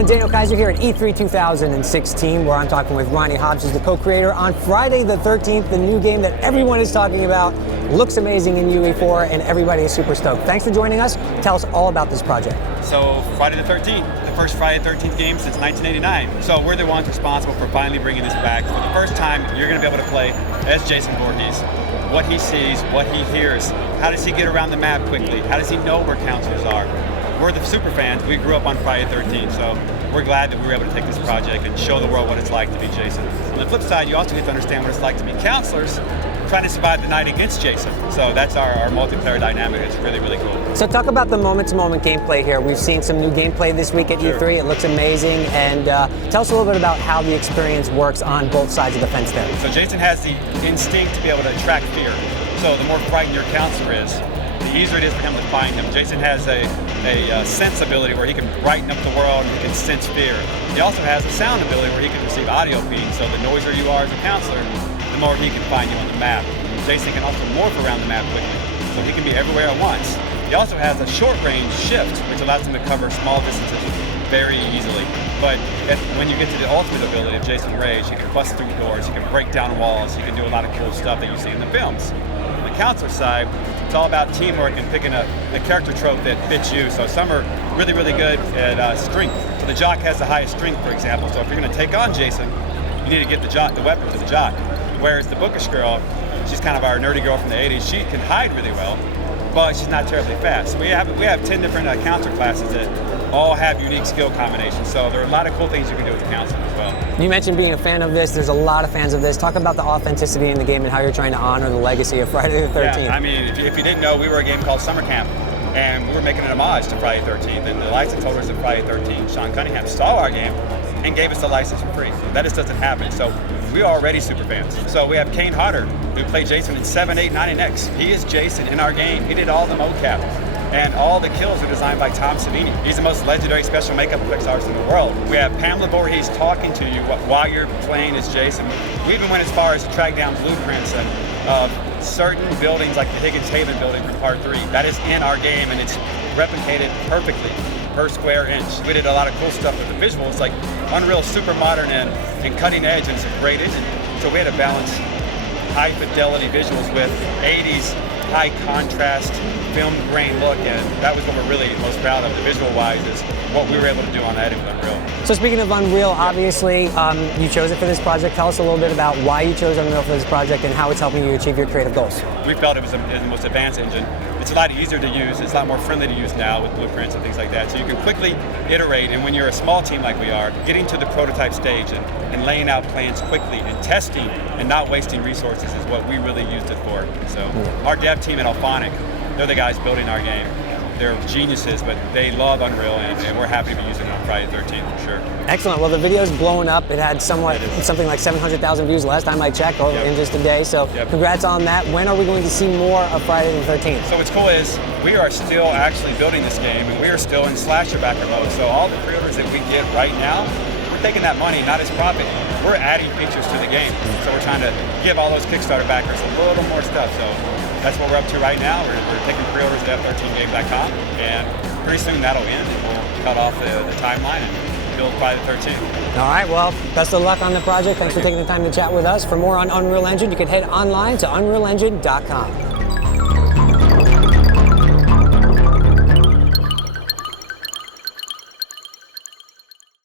everyone, Daniel Kayser here at E3 2016, where I'm talking with Ronnie, Hobbs, who's the co-creator. On Friday the 13th, the new game that everyone is talking about looks amazing in UE4, and everybody is super stoked. Thanks for joining us. Tell us all about this project. So Friday the 13th, the first Friday the 13th game since 1989. So we're the ones responsible for finally bringing this back. For the first time, you're going to be able to play as Jason Voorhees. What he sees, what he hears, how does he get around the map quickly, how does he know where counselors are. We're the Superfans. We grew up on Friday the 13th, so we're glad that we were able to take this project and show the world what it's like to be Jason. On the flip side, you also get to understand what it's like to be counselors trying to survive the night against Jason. So that's our multiplayer dynamic. It's really, really cool. So talk about the moment-to-moment gameplay here. We've seen some new gameplay this week at E3. It looks amazing. And tell us a little bit about how the experience works on both sides of the fence there. So Jason has the instinct to be able to attract fear. So the more frightened your counselor is, the easier it is for him to find him. Jason has a sense ability where he can brighten up the world and he can sense fear. He also has a sound ability where he can receive audio feeds. So the noisier you are as a counselor, the more he can find you on the map. Jason can also morph around the map quickly, so he can be everywhere at once. He also has a short-range shift, which allows him to cover small distances very easily. But when you get to the ultimate ability of Jason Rage, he can bust through doors, he can break down walls, he can do a lot of cool stuff that you see in the films. On the counselor side, it's all about teamwork and picking a character trope that fits you. So some are really, really good at strength. So the jock has the highest strength, for example. So if you're going to take on Jason, you need to get the weapon to the jock. Whereas the bookish girl, she's kind of our nerdy girl from the 80s. She can hide really well, but she's not terribly fast. We have 10 different counselor classes that all have unique skill combinations. So there are a lot of cool things you can do with the counselor as well. You mentioned being a fan of this. There's a lot of fans of this. Talk about the authenticity in the game and how you're trying to honor the legacy of Friday the 13th. Yeah, I mean, if you didn't know, we were a game called Summer Camp, and we were making an homage to Friday the 13th. And the license holders of Friday the 13th, Sean Cunningham, saw our game and gave us the license for free. That just doesn't happen. So we are already super fans. So we have Kane Hodder, who played Jason in 7, 8, 9, and X. He is Jason in our game. He did all the mocap. And all the kills are designed by Tom Savini. He's the most legendary special makeup effects artist in the world. We have Pamela Voorhees talking to you while you're playing as Jason. We even went as far as to track down blueprints of certain buildings, like the Higgins Haven building from Part 3. That is in our game, and it's replicated perfectly per square inch. We did a lot of cool stuff with the visuals, like Unreal, super modern and cutting edge, and it's a great engine. So we had to balance high fidelity visuals with 80s high contrast film grain look, and that was what we're really most proud of, the visual wise, is what we were able to do on that in Unreal. So speaking of Unreal, obviously you chose it for this project. Tell us a little bit about why you chose Unreal for this project and how it's helping you achieve your creative goals. We felt it was the most advanced engine. It's a lot easier to use. It's a lot more friendly to use now with blueprints and things like that. So you can quickly iterate, and when you're a small team like we are, getting to the prototype stage and laying out plans quickly and testing and not wasting resources is what we really used it for. So our dev team at Alphonic, they're the guys building our game. They're geniuses, but they love Unreal, and we're happy to be using it on Friday the 13th for sure. Excellent. Well, the video's blowing up. It had something like 700,000 views last time I checked, in just a day. So congrats on that. When are we going to see more of Friday the 13th? So what's cool is we are still actually building this game, and we are still in slasher backer mode. So all the pre-orders that we get right now, we're taking that money not as profit. We're adding features to the game. So we're trying to give all those Kickstarter backers a little more stuff. So that's what we're up to right now. We're taking pre-orders at F13game.com, and pretty soon that'll end, and we'll cut off the timeline and build Friday the 13th. All right, well, best of luck on the project. Thanks for taking the time to chat with us. For more on Unreal Engine, you can head online to unrealengine.com.